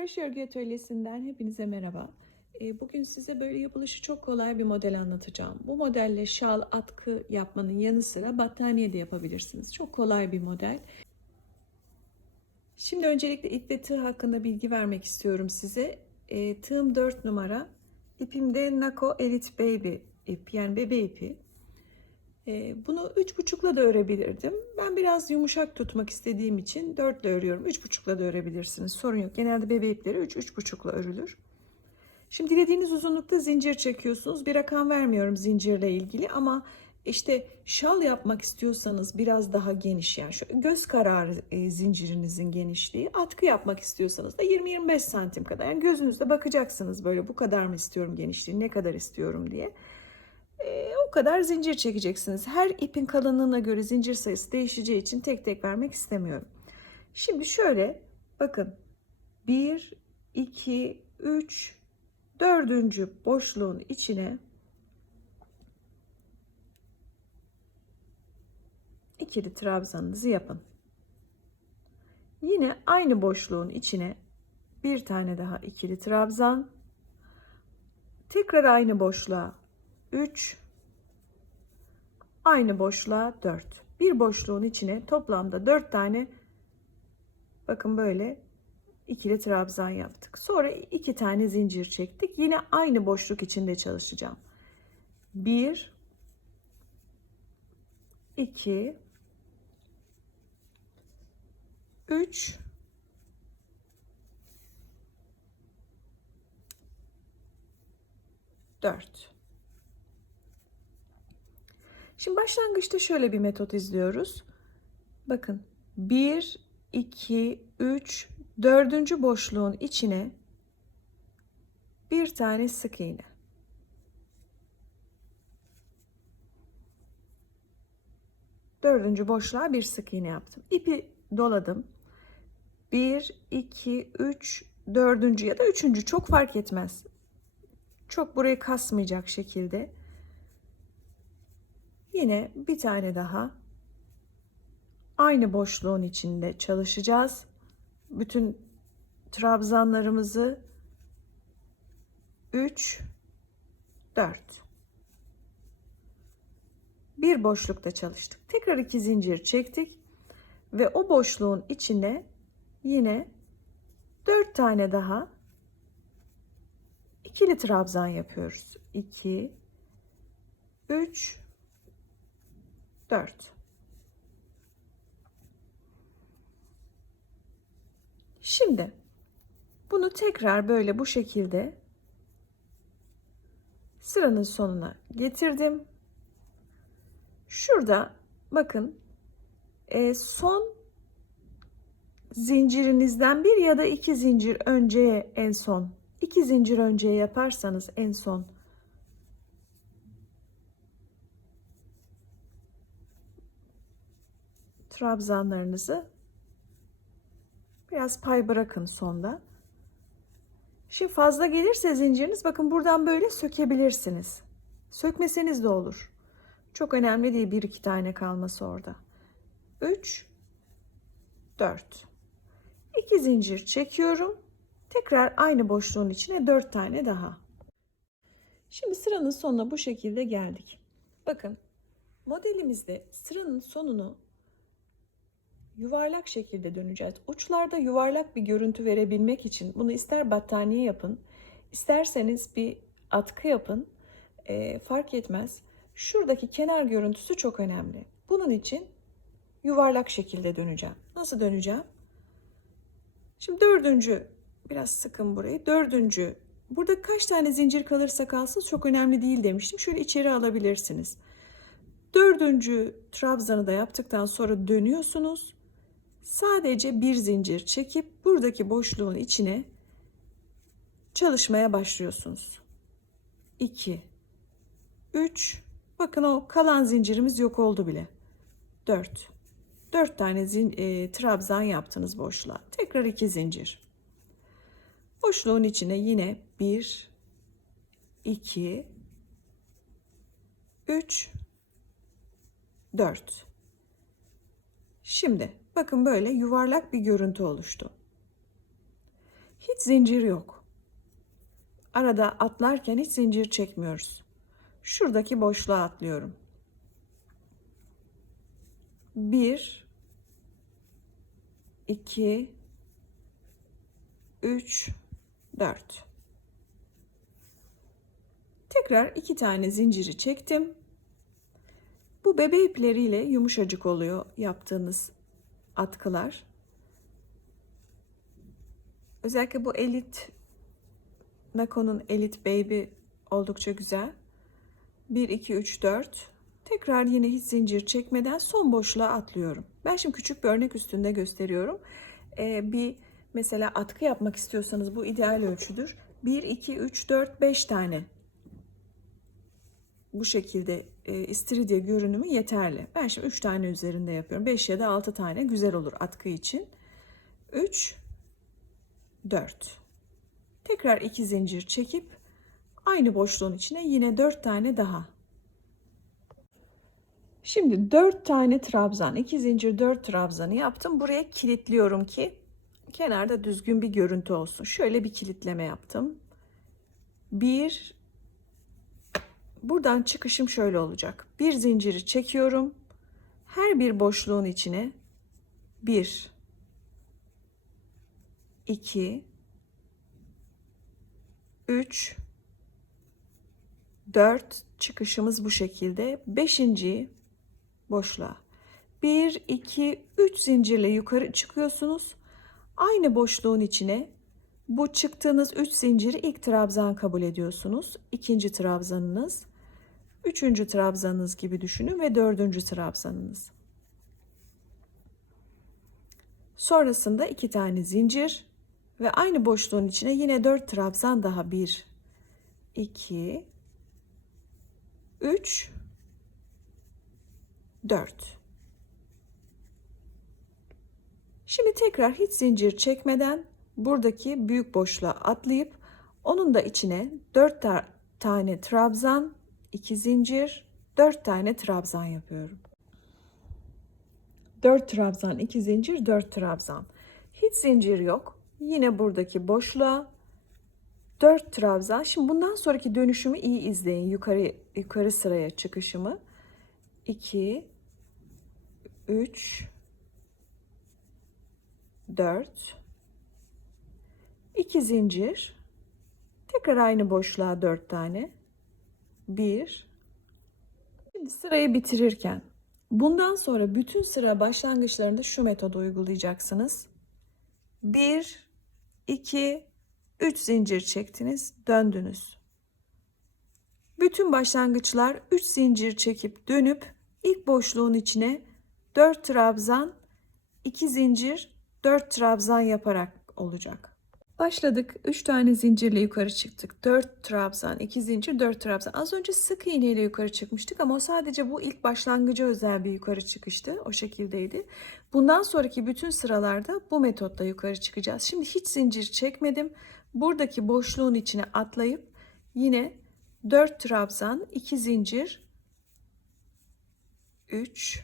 Kroşe örgü atölyesinden hepinize merhaba. Ee, Bugün size böyle yapılışı çok kolay bir model anlatacağım. Bu modelle şal, atkı yapmanın yanı sıra battaniye de yapabilirsiniz. Çok kolay bir model. Şimdi öncelikle ip ve tığ hakkında bilgi vermek istiyorum size. E, tığım 4 numara. İpim Nako Elite Baby ip yani bebe ipi. E, bunu üç buçukla da örebilirdim. Ben biraz yumuşak tutmak istediğim için 4 ile örüyorum. Üç buçukla da örebilirsiniz. Sorun yok. Genelde bebe ipleri 3 üç, üç buçukla örülür. Şimdi dilediğiniz uzunlukta zincir çekiyorsunuz. Bir rakam vermiyorum zincirle ilgili ama işte şal yapmak istiyorsanız biraz daha geniş yani şu göz kararı e, zincirinizin genişliği. Atkı yapmak istiyorsanız da 20-25 santim kadar. Yani gözünüzde bakacaksınız böyle bu kadar mı istiyorum genişliği, ne kadar istiyorum diye. E, o kadar zincir çekeceksiniz. Her ipin kalınlığına göre zincir sayısı değişeceği için tek tek vermek istemiyorum. Şimdi şöyle bakın 1, 2, 3, dördüncü boşluğun içine ikili trabzanınızı yapın. Yine aynı boşluğun içine bir tane daha ikili trabzan. Tekrar aynı boşluğa 3 aynı boşluğa 4. Bir boşluğun içine toplamda 4 tane bakın böyle ikili trabzan yaptık. Sonra iki tane zincir çektik. Yine aynı boşluk içinde çalışacağım. 1 2 3 4 Şimdi başlangıçta şöyle bir metot izliyoruz. Bakın 1 2 3 dördüncü boşluğun içine bir tane sık iğne. Dördüncü boşluğa bir sık iğne yaptım. İpi doladım. 1, 2, 3, dördüncü ya da üçüncü çok fark etmez. Çok burayı kasmayacak şekilde. Yine bir tane daha aynı boşluğun içinde çalışacağız. Bütün trabzanlarımızı 3 4 bir boşlukta çalıştık. Tekrar iki zincir çektik ve o boşluğun içine yine 4 tane daha ikili trabzan yapıyoruz. 2 3 4 Şimdi bunu tekrar böyle bu şekilde sıranın sonuna getirdim. Şurada bakın e, son zincirinizden bir ya da iki zincir önceye en son iki zincir önceye yaparsanız en son trabzanlarınızı biraz pay bırakın sonda. Şimdi fazla gelirse zinciriniz bakın buradan böyle sökebilirsiniz. Sökmeseniz de olur. Çok önemli değil bir iki tane kalması orada. 3 4 2 zincir çekiyorum. Tekrar aynı boşluğun içine 4 tane daha. Şimdi sıranın sonuna bu şekilde geldik. Bakın modelimizde sıranın sonunu yuvarlak şekilde döneceğiz. Uçlarda yuvarlak bir görüntü verebilmek için bunu ister battaniye yapın, isterseniz bir atkı yapın. E, fark etmez. Şuradaki kenar görüntüsü çok önemli. Bunun için yuvarlak şekilde döneceğim. Nasıl döneceğim? Şimdi dördüncü, biraz sıkın burayı. Dördüncü, burada kaç tane zincir kalırsa kalsın çok önemli değil demiştim. Şöyle içeri alabilirsiniz. Dördüncü trabzanı da yaptıktan sonra dönüyorsunuz. Sadece bir zincir çekip buradaki boşluğun içine çalışmaya başlıyorsunuz. 2 3 Bakın o kalan zincirimiz yok oldu bile. 4 4 tane zin, e, trabzan yaptınız boşluğa. Tekrar 2 zincir. Boşluğun içine yine 1 2 3 4 Şimdi bakın böyle yuvarlak bir görüntü oluştu. Hiç zincir yok. Arada atlarken hiç zincir çekmiyoruz. Şuradaki boşluğa atlıyorum. 1 2 3 4 Tekrar iki tane zinciri çektim. Bu bebe ipleriyle yumuşacık oluyor yaptığınız atkılar. Özellikle bu Elite Nako'nun Elite Baby oldukça güzel. 1 2 3 4 Tekrar yine hiç zincir çekmeden son boşluğa atlıyorum. Ben şimdi küçük bir örnek üstünde gösteriyorum. Ee, bir mesela atkı yapmak istiyorsanız bu ideal ölçüdür. 1 2 3 4 5 tane bu şekilde e, istiridye görünümü yeterli. Ben şimdi 3 tane üzerinde yapıyorum. 5 ya da 6 tane güzel olur atkı için. 3 4 Tekrar 2 zincir çekip aynı boşluğun içine yine 4 tane daha. Şimdi 4 tane trabzan, 2 zincir 4 trabzanı yaptım. Buraya kilitliyorum ki kenarda düzgün bir görüntü olsun. Şöyle bir kilitleme yaptım. 1 Buradan çıkışım şöyle olacak. Bir zinciri çekiyorum. Her bir boşluğun içine 1 2 3 4 çıkışımız bu şekilde. 5. boşluğa 1 2 3 zincirle yukarı çıkıyorsunuz. Aynı boşluğun içine bu çıktığınız 3 zinciri ilk trabzan kabul ediyorsunuz. İkinci trabzanınız, üçüncü trabzanınız gibi düşünün ve dördüncü trabzanınız. Sonrasında iki tane zincir ve aynı boşluğun içine yine 4 trabzan daha 1 2 3 4 Şimdi tekrar hiç zincir çekmeden buradaki büyük boşluğa atlayıp onun da içine 4 ta tane trabzan, 2 zincir, 4 tane trabzan yapıyorum. 4 trabzan, 2 zincir, 4 trabzan. Hiç zincir yok. Yine buradaki boşluğa 4 trabzan. Şimdi bundan sonraki dönüşümü iyi izleyin. Yukarı yukarı sıraya çıkışımı. 2 3 4 2 zincir. Tekrar aynı boşluğa 4 tane. 1 Şimdi sırayı bitirirken bundan sonra bütün sıra başlangıçlarında şu metodu uygulayacaksınız. 1 2 3 zincir çektiniz, döndünüz. Bütün başlangıçlar 3 zincir çekip dönüp ilk boşluğun içine 4 trabzan, 2 zincir, 4 trabzan yaparak olacak. Başladık. 3 tane zincirle yukarı çıktık. 4 trabzan, 2 zincir, 4 trabzan. Az önce sık iğne ile yukarı çıkmıştık ama o sadece bu ilk başlangıcı özel bir yukarı çıkıştı. O şekildeydi. Bundan sonraki bütün sıralarda bu metotla yukarı çıkacağız. Şimdi hiç zincir çekmedim. Buradaki boşluğun içine atlayıp yine 4 trabzan, 2 zincir, 3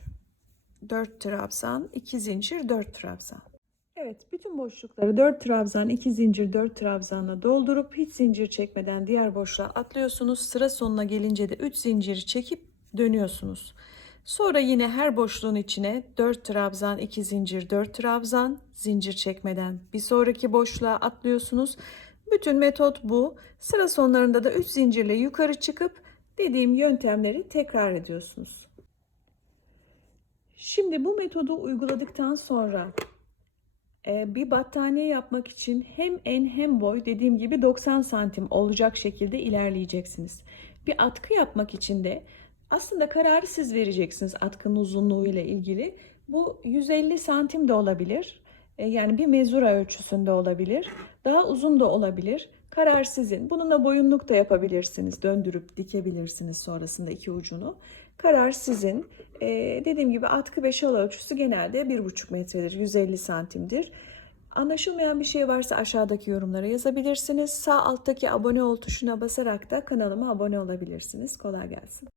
4 trabzan, 2 zincir, 4 trabzan. Evet, bütün boşlukları 4 trabzan, 2 zincir, 4 trabzanla doldurup hiç zincir çekmeden diğer boşluğa atlıyorsunuz. Sıra sonuna gelince de 3 zinciri çekip dönüyorsunuz. Sonra yine her boşluğun içine 4 trabzan, 2 zincir, 4 trabzan, zincir çekmeden bir sonraki boşluğa atlıyorsunuz. Bütün metot bu. Sıra sonlarında da 3 zincirle yukarı çıkıp dediğim yöntemleri tekrar ediyorsunuz. Şimdi bu metodu uyguladıktan sonra bir battaniye yapmak için hem en hem boy dediğim gibi 90 santim olacak şekilde ilerleyeceksiniz. Bir atkı yapmak için de aslında kararı siz vereceksiniz atkının uzunluğu ile ilgili. Bu 150 santim de olabilir. E, yani bir mezura ölçüsünde olabilir. Daha uzun da olabilir. Karar sizin. Bununla boyunluk da yapabilirsiniz. Döndürüp dikebilirsiniz sonrasında iki ucunu. Karar sizin. Ee, dediğim gibi atkı ve şal ölçüsü genelde 1,5 metredir. 150 santimdir. Anlaşılmayan bir şey varsa aşağıdaki yorumlara yazabilirsiniz. Sağ alttaki abone ol tuşuna basarak da kanalıma abone olabilirsiniz. Kolay gelsin.